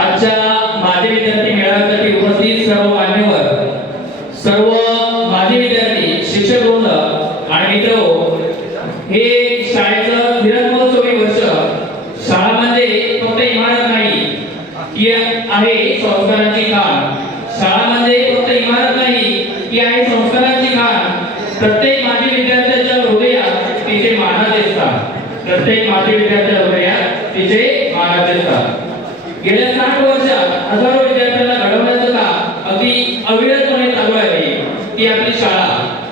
आजच्या माझे विद्यार्थी मेळाव्यासाठी उपस्थित सर्व मान्यवर, सर्व माझे विद्यार्थी, शिक्षक वृंद आणि मित्र, हे शाळेचं हिरक महोत्सवी वर्ष. शाळा म्हणजे फक्त इमारत नाही, ती आहे संस्कारांची खाण. शाळा म्हणजे फक्त इमारत नाही, ती आहे संस्कारांची खाण. प्रत्येक माझे विद्यार्थ्यांच्या हृदयात तिचे मानाचे स्थान. प्रत्येक माझे विद्यार्थ्यांच्या हृदयात तिचे मानाचे स्थान. गेल्या 60 वर्षात हजारो विद्यार्थ्यांना घडवण्याचं काम अगदी अविरतपणे चालू आहे. ती आपली शाळा,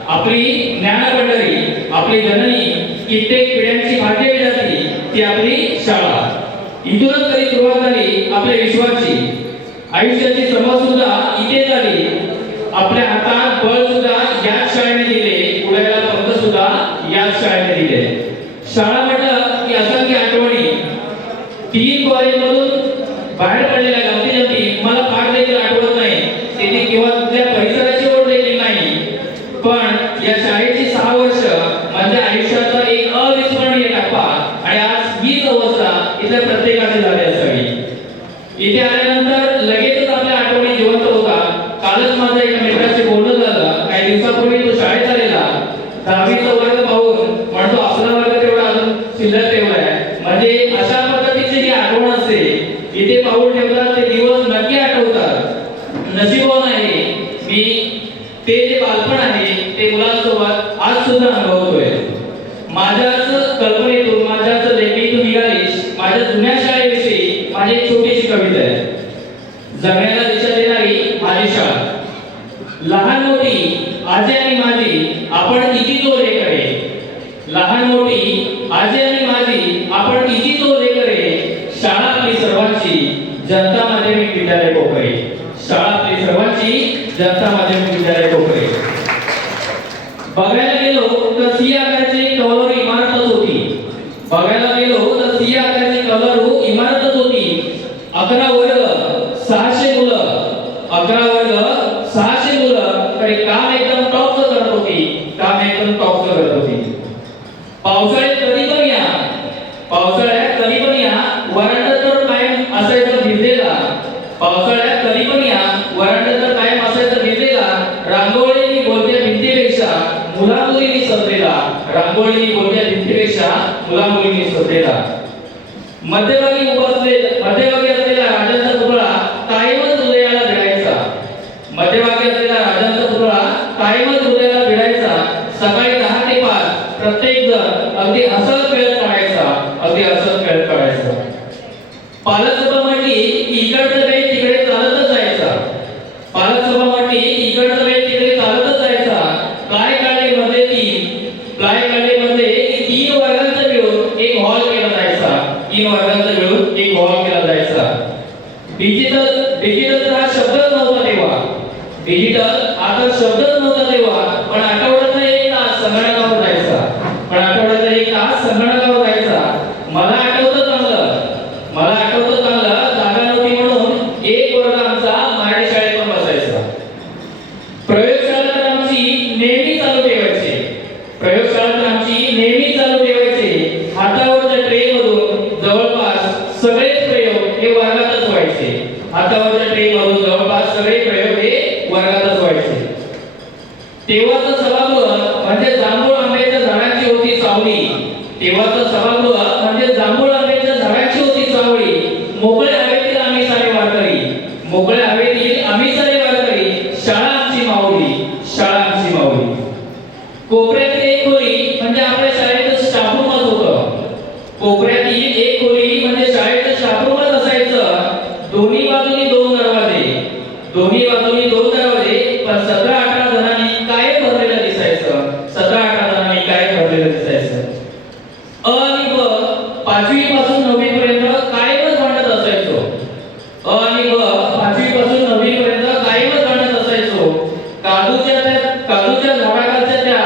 आपली ज्ञानभंडारी, आपली जननी, कित्येक पिढ्यांची भाग्य विधाती ती आपली शाळा. इथूनच तरी सुरुवात झाली आपल्या विश्वाची. आयुष्याची समज सुद्धा इथे झाली. आपल्या हातात बळ सुद्धा याच शाळेने दिले, उडायला पंख सुद्धा याच शाळेने दिले. शाळा म्हटलं की असंख्य आठवणी. 3 कॉलेजमधून बाहेर पडलेल्या गमती मला फार देखील आठवत नाही. तिथे किंवा त्या परिसराची ओढ देखील नाही. पण या शाळेची 6 वर्ष म्हणजे आयुष्याचा एक अविस्मरणीय टप्पा. आणि आज हीच अवस्था इथल्या प्रत्येकाची झाली असावी. इथे आल्यानंतर लगेचच आपल्या आठवणी जिवंत होतात. कालच माझ्या एका मित्राशी बोलणं झालं. काही दिवसापूर्वी तो शाळेत आलेला. 10वीचा वर्ग पाहून म्हणतो आपला वर्ग तेवढा अजून शिल्लक ठेवलाय. म्हणजे अशा पद्धतीची जी आठवण असते, इथे पाऊल ठेवतात ते दिवस नक्की आठवतात. नशीबवान आहे मी, ते जे बालपण आहे ते मुलांसोबत आज सुद्धा अनुभवतोय. माझ्याच कल्पनेतून, माझ्याच लेखणीतून निघालीस माझ्या जुन्या शाळेविषयी माझी एक छोटीशी कविता आहे. जगण्याला दिशा देणारी माझी शाळा. लहान मोठी आजी आणि माझी आपण तिची जो लेकरे. लहान मोठी आजी आणि माझी आपण तिची जो लेकरे. शाळा आपली सर्वांची, जनता माध्यमिक विद्यालय कोकरे. शाळा आपली सर्वांची, जनता माध्यमिक विद्यालय कोकरे. बघायला गेलो तर सी आकाराची कलर इमारतच होती. बघायला गेलो तर सी आकाराची कलर इमारतच होती. 11 वर्ग 600 मुलं. 11 वर्ग 600 मुलं तरी काम एकदम टॉपचं करत होती. काम एकदम टॉपचं करत होती. पावसाळ्यात कधी पण या, पावसाळ्यात कधी पण या, वरांडा तर कायम असायचा भिजलेला. पावसाळ्यात कधी पण या, वरांडा तर कायम असायचा भिजलेला. रांगोळीनी बोलत्या भिंतीपेक्षा मुलामुलींनी सजलेला. रांगोळीनी बोलत्या भिंतीपेक्षा मुलामुलींनी सजलेला. मध्यभागी असलेला राजांचा पुतळा कायमच हृदयाला भिडायचा. मध्यभागी असलेला राजांचा पुतळा कायमच हृदयाला भिडायचा. सकाळी 10 ते 5 प्रत्येक जण अगदी हसत खेळत काढायचा. अगदी हसत खेळत काढायचा. पालक सभा म्हटली की इकडचा काही तिकडे चालतच जायचा. पालक सभा म्हटली की इकडचा काही तिकडे चालतच जायचा. काय काढले मध्ये 3 वर्गांचा मिळून एक हॉल केला जायचा. 3 वर्गांचा मिळून एक हॉल केला जायचा. डिजिटल हा शब्दच नव्हता तेव्हा. डिजिटल हा तर शब्दच नव्हता तेव्हा. पण आठवड्यातून 1 तास संगणकावर जायचा. पण आठवड्यातून 1 तास संगणकावर जायचा. मला आठवतं चांगलं जागा नव्हती म्हणून एक वर्ग आमचा मराठी शाळेत पण बसायचा. प्रयोगशाळा तर आमची नेहमी चालू ठेवायची. हातावरच्या ट्रे मधून जवळपास सगळे प्रयोग हे वर्गातच व्हायचे. हातावरच्या ट्रे मधून जवळपास सगळे प्रयोग हे वर्गातच व्हायचे. तेव्हाचं सभागृह म्हणजे जांभूळ आंब्याच्या झाडांची होती सावली. तेव्हाचं सभागृह म्हणजे जांभूळ आंब्याच्या झाडांची होती सावली. मोकळ्या हवेतील आम्ही सारे वारकरी. मोकळ्या हवेतील आम्ही सारे वारकरी. शाळा आमची माऊली. शाळा आमची माऊली. कोपऱ्यातील एक खोली म्हणजे आपल्या शाळेचं स्टाफ रूमच होतं. कोपऱ्यातील एक खोली म्हणजे शाळेचं स्टाफ रूमच असायचं. दोन्ही बाजूनी 2 दरवाजे. दोन्ही बाजूनी 2 दरवाजे. पण 17-18 जणांनी काय भरलेलं दिसायचं. 17-18 जणांनी काय भरलेलं दिसायचं. अ आणि ब 5वी पासून 9वी पर्यंत कायमच भांडत असायचो. अ आणि ब 5वी पासून 9वी पर्यंत कायमच भांडत असायचो. काजूच्या झाडाखालच्या त्या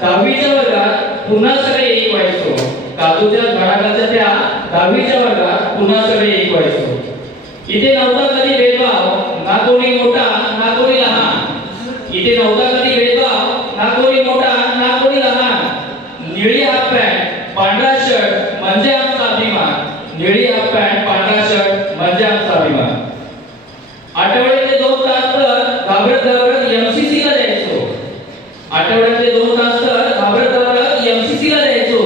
10वीच्या वर्गात पुन्हा सगळे एक व्हायचो. काजूच्या झाडाखालच्या त्या 10वीच्या वर्गात पुन्हा सगळे एक व्हायचो. इथे नव्हता कधी भेदभाव, ना कोणी मोठा ना कोणी लहान. इथे नव्हता कधी भेदभाव, ना कोणी मोठा ना कोणी लहान. निळी हाफ पॅन्ट पांढरा शर्ट म्हणजे आमचा अभिमान. निळी हाफ पॅन्ट पांढरा शर्ट म्हणजे आमचा अभिमान. होईना. आठवड्यातले 2 तास तर घाबरत घाबरत एमसीसी ला जायचो. आठवड्यातले 2 तास तर घाबरत घाबरत एमसीसी ला जायचो.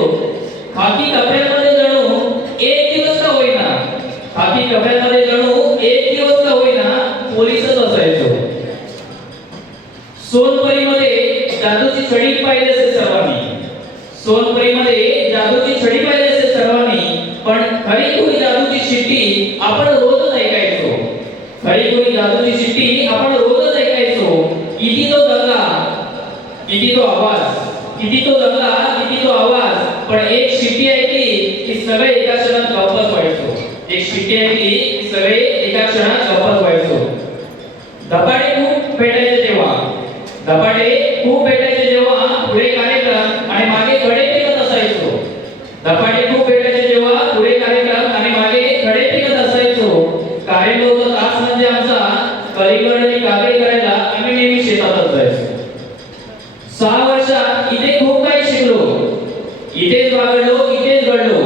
खाकी कपड्यांमध्ये जणू एक दिवस का होईना, खाकी कपड्यांमध्ये जणू एक दिवस का होईना पोलीसच असायचो. सोनपरीमध्ये जादूची छडी पाहिली असेल सर्वांनी. सोनपरीमध्ये जादूची छडी पाहिली असेल सर्वांनी. पण खरी खुरी जादूची शिट्टी आपण रोजच ऐकायचो. खरी खुरी जादूची शिट्टी आपण रोजच ऐकायचो. किती तो दंगा, किती तो आवाज, किती तो दंगा, किती तो आवाज. पण एक शिट्टी ऐकली की सगळे एका क्षणात गप्पच व्हायचो. एक शिट्टी ऐकली की सगळे एका क्षणात गप्पच व्हायचो. धपाटे खूप भेटायचे तेव्हा, धपाटे खूप भेटायचे जेव्हा पुढे कार्यक्रम आणि मागे खडे फेकत असायचो. धपाटे खूप भेटायचे जेव्हा पुढे कार्यक्रम आणि मागे खडे फेकत असायचो. कार्यक्रम तास म्हणजे आमचा कलिंगड आणि काकडी करायला आम्ही नेहमी शेतातच जायचो. 6 वर्षात इथे खूप काही शिकलो. इथेच वागलो, इथेच घडलो.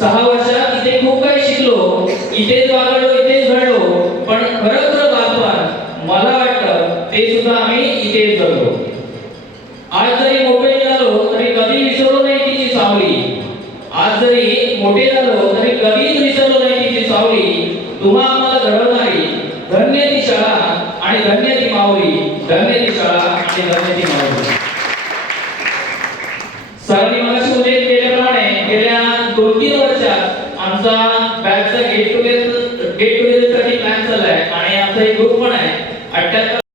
6 वर्षात इथे खूप काही शिकलो. इथेच वागलो, इथेच घडलो. पण खरं खरं बालपण मला वाटतं ते सुद्धा आम्ही इथेच जगलो. आज जरी मोठे झालो तरी कधी विसरलो नाही तिची सावली. आज जरी मोठे झालो तरी कधीच विसरलो नाही तिची सावली. तुम्हा आम्हाला घडवणारी धन्य ती शाळा आणि धन्य ती माऊली. धन्य ती शाळा आणि धन्य ती माऊली. सरांनी मगाशी उल्लेख केल्याप्रमाणे गेल्या 2-3 वर्षात आमचा बॅचचा गेट टुगेदर साठी प्लॅन चाललाय आणि आमचा एक ग्रुप पण आहे. 78